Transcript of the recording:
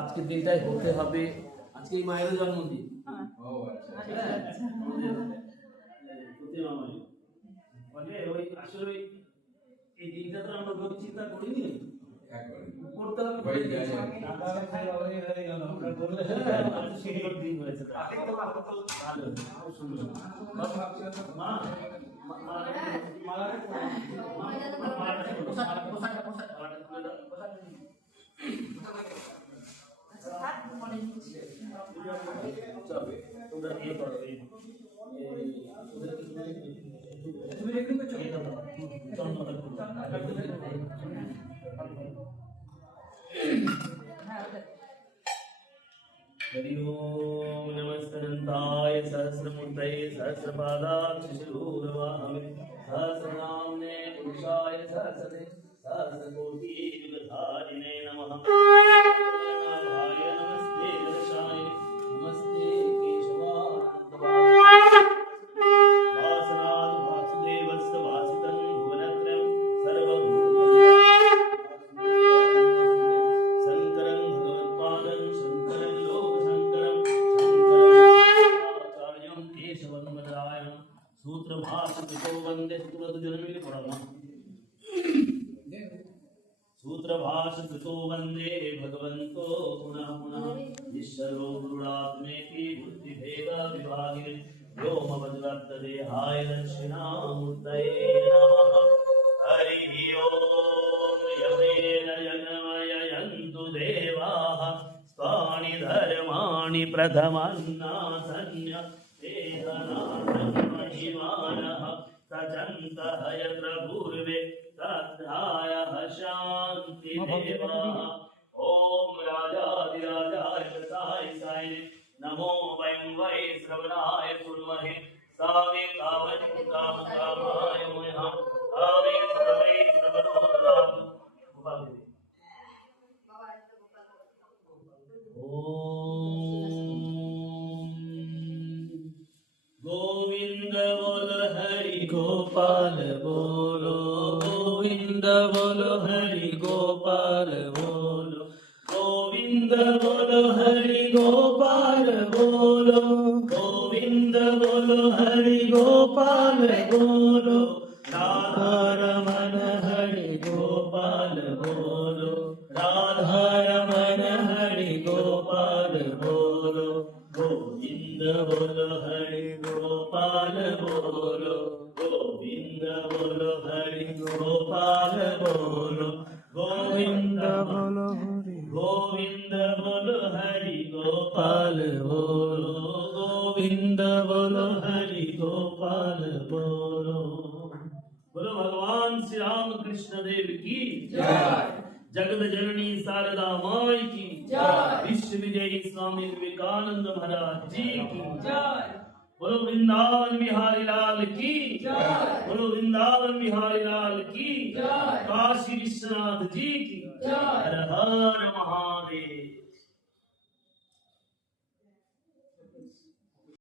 আজকের দিনটাই হতে হবে। আজকে এই মায়েরও জন্মদিন। মানে ওই আসলে এই দিনটা তো আমরা খুব চিন্তা করিনি, করতে হবে করে দিয়েছি। সুন্দর দিন হয়েছে, খুব সুন্দর। মা हरि ओम नमस्तनंताय सहस्रमूर्तये सहस्रपादाक्षिशूलवाहवे सहस्रनाम्ने पुरुषाय सहस्रते सहस्रकोटियुगधारिणे नमः। नमस्ते दर्शाय नमस्ते केशवाय वासनात् वासुदेवस्य वासितं भुवनत्रयं सर्वभूतम् शंकरं भगवत्पादं शंकरं लोकशंकरं शंकराचार्यं केशवं वदरायणं सूत्रभाष्यकृतो वन्दे सूत्रजनमिति परमा सूत्रभाष्यकृतो वन्दे भगवन्तो पुनः पुनः ईश्वरो गुरुरात्मेति बुद्धिभेदविभागिने व्योमवद्गर्तदेहाय दक्षिणामूर्तये नमः। हरिः ओम यमेन यज्ञमयन्तु देवाः स्वानि धर्माणि प्रथमन्नासन्य देहनाथमहिमानः सचन्तः यत्र पूर्वे तद्धायः शान्तिदेवाः। ॐ राजाधिराजाय साय साय नमो वयं वै श्रवणाय कुर्महे सावे कामकामाय मोह आवे सर्वे श्रवणो ददातु। गोविंद बोल हरि गोपाल बोलो गोविंद बोलो हरि गोपाल बोलो गोविंद बोलो हरि गोपाल बोलो गोविंद बोलो हरि गोपाल बोलो राधा रमन हरि गोपाल बोलो राधा रमन हरि गोपाल बोलो गोविंद बोलो हरि गोपाल बोलो गोविंद बोलो हरि गोपाल बोलो गोविंद बोलो गोविंद बोलो हरि गोपाल बोलो गोविंद बोलो हरि गोपाल बोलो। बोलो भगवान श्री राम कृष्ण देव की जय। जगत जननी शारदा माई की जय। विश्व विजयी स्वामी विवेकानंद महाराज जी की जय। बोलो वृंदावन बिहारी लाल की जय। बोलो वृंदावन बिहारी लाल की जय। काशी विश्वनाथ जी की जय। हर हर महादेव।